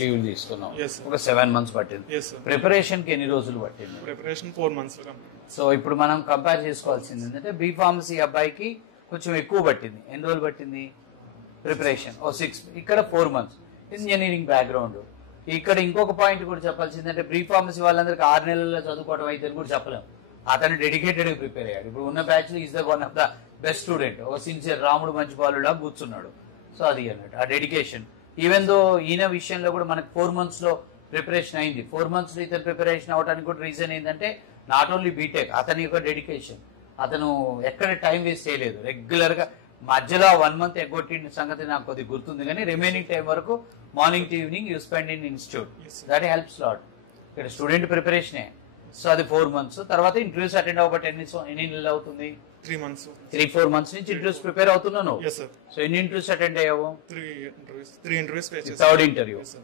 Leave తీసుకున్నావు. Yes, sir. ఒక 7 months పట్టింది. Yes, sir. ప్రిపరేషన్ కి ఎన్ని రోజులు పట్టింది? Preparation 4 months లో complete. సో ఇప్పుడు మనం కంపేర్ చేసుకోవాల్సింది ఏంటంటే బీ ఫార్మసీ అబ్బాయికి కొంచెం ఎక్కువ పట్టింది. ఎన్ని రోజులు పట్టింది ప్రిపరేషన్? 6. ఇక్కడ 4 months. Engineering background. ఇక్కడ ఇంకొక పాయింట్ కూడా చెప్పాల్సిందంటే బీ ఫార్మసీ వాళ్ళందరికీ 6 నెలల్లో చదువుకోవడం అయితే కూడా చెప్పలేము. అతను డెడికేటెడ్ గా ప్రిపేర్ అయ్యాడు. ఇప్పుడు ఉన్న బ్యాచ్ లో is the one of the best student. ఒక సిన్సియర్ రాముడు మంచి బాలుడా కూర్చున్నాడు. సో అది అన్నట్టు ఆ డెడికేషన్. ఈవెన్ దో ఈయన విషయంలో కూడా మనకు 4 months లో ప్రిపరేషన్ అయింది. 4 months లో ఇతను ప్రిపరేషన్ అవడానికి కూడా రీజన్ ఏంటంటే నాట్ ఓన్లీ బీటెక్, అతని యొక్క డెడికేషన్. అతను ఎక్కడ టైం వేస్ట్ చేయలేదు. రెగ్యులర్ గా మధ్యలో 1 month ఎగ్గొట్టిన సంగతి నాకు కొద్దిగా గుర్తుంది, కానీ రిమైనింగ్ టైం వరకు morning to evening you spend in institute. That helps lot. ఇక్కడ స్టూడెంట్ ప్రిపరేషనే. సో అది 4 months. తర్వాత ఇంటర్వ్యూస్ అటెండ్ అవ్వబట్టి ఎన్ని నెలలు అవుతుంది? 3 months. 3-4 months నుంచి ఇంటర్వ్యూస్ ప్రిపేర్ అవుతున్నాను. Yes, sir. సో ఎన్ని ఇంటర్వ్యూస్ అటెండ్ అయ్యావు? 3 interviews face చేశాను. Third interview. Yes, sir.